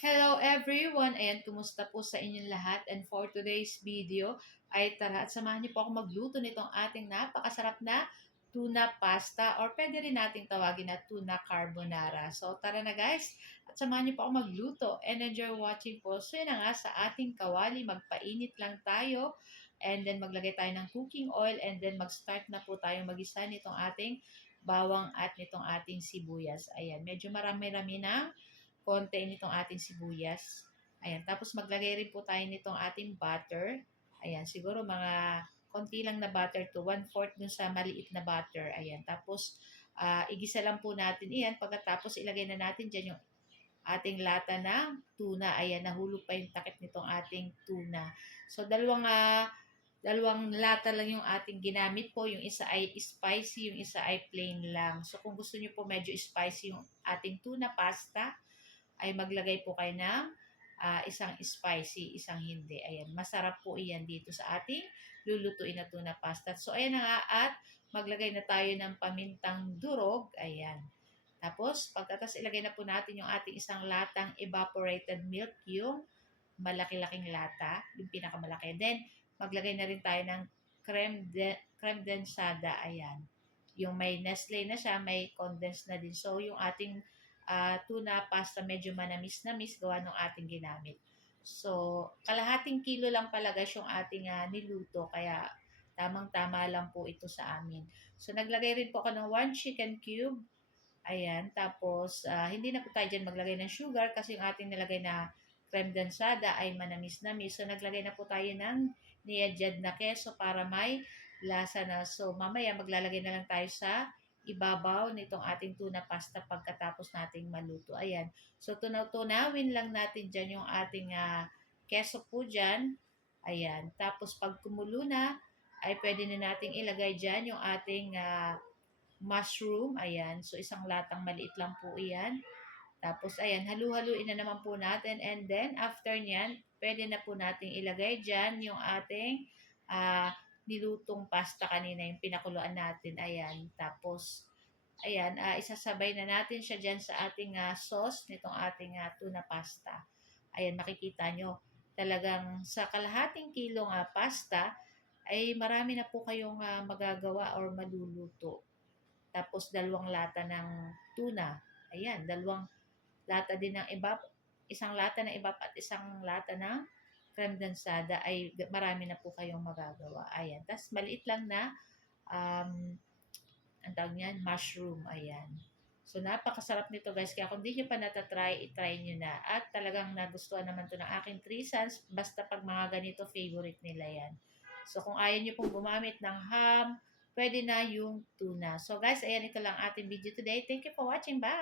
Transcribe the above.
Hello everyone! Ayan, kumusta po sa inyong lahat? And for today's video ay tara at samahan niyo po ako magluto nitong ating napakasarap na tuna pasta or pwede rin nating tawagin na tuna carbonara. So tara na guys at samahan niyo po ako magluto and enjoy watching po. So yun na nga sa ating kawali, magpainit lang tayo and then maglagay tayo ng cooking oil and then mag-start na po tayo magisa nitong ating bawang at nitong ating sibuyas. Ayan, medyo marami-rami na konti nitong ating sibuyas. Ayan, tapos maglagay rin po tayo nitong ating butter. Ayan, siguro mga konti lang na butter to 1/4 dun sa maliit na butter. Ayan, tapos igisa lang po natin iyan. Pagkatapos ilagay na natin dyan yung ating lata ng tuna. Ayan, nahulog pa yung takip nitong ating tuna. So, dalawang lata lang yung ating ginamit po. Yung isa ay spicy, yung isa ay plain lang. So, kung gusto niyo po medyo spicy yung ating tuna pasta, ay maglagay po kayo ng isang spicy, isang hindi. Ayan, masarap po iyan dito sa ating lulutuin na tuna pasta. So, ayan na nga at maglagay na tayo ng pamintang durog. Ayan. Tapos, pagkatas ilagay na po natin yung ating isang latang evaporated milk, yung malaki-laking lata, yung pinakamalaki. Then, maglagay na rin tayo ng creme densada. Ayan. Yung may Nestle na siya, may condensed na din. So, yung ating tuna pasta medyo manamis-namis gawa ng ating ginamit. So, kalahating kilo lang pala guys yung ating niluto. Kaya, tamang-tama lang po ito sa amin. So, naglagay rin po ako ng 1 chicken cube. Ayan. Tapos, hindi na po tayo dyan maglagay ng sugar kasi yung ating nilagay na creme densada ay manamis-namis. So, naglagay na po tayo ng niyadjad na keso para may lasa na. So, mamaya maglalagay na lang tayo sa ibabaw nitong ating tuna pasta pagkatapos nating maluto. Ayan. So, tunaw-tunawin lang natin dyan yung ating keso po dyan. Ayan. Tapos, pag kumulo na, ay pwede na nating ilagay dyan yung ating mushroom. Ayan. So, isang latang maliit lang po iyan. Tapos, ayan, halu-haluin na naman po natin. And then, after nyan, pwede na po nating ilagay dyan yung ating nilutong pasta kanina, yung pinakuluan natin. Ayan. Tapos, ayan, isasabay na natin siya dyan sa ating sauce nitong ating tuna pasta. Ayan, makikita nyo. Talagang sa kalahating kilong pasta, ay marami na po kayong magagawa or maluluto. Tapos, dalawang lata ng tuna. Ayan, dalawang lata din ng isang lata ng ibap at isang lata ng creme densada ay marami na po kayong magagawa. Ayan. Tapos maliit lang na ang tawag niyan, mushroom. Ayan. So, napakasarap nito guys. Kaya kung di nyo pa natatry, itry nyo na. At talagang nagustuhan naman to ng aking 3 sons. Basta pag mga ganito, favorite nila yan. So, kung ayaw nyo pong gumamit ng ham, pwede na yung tuna. So, guys, ayan, ito lang ating video today. Thank you for watching. Bye!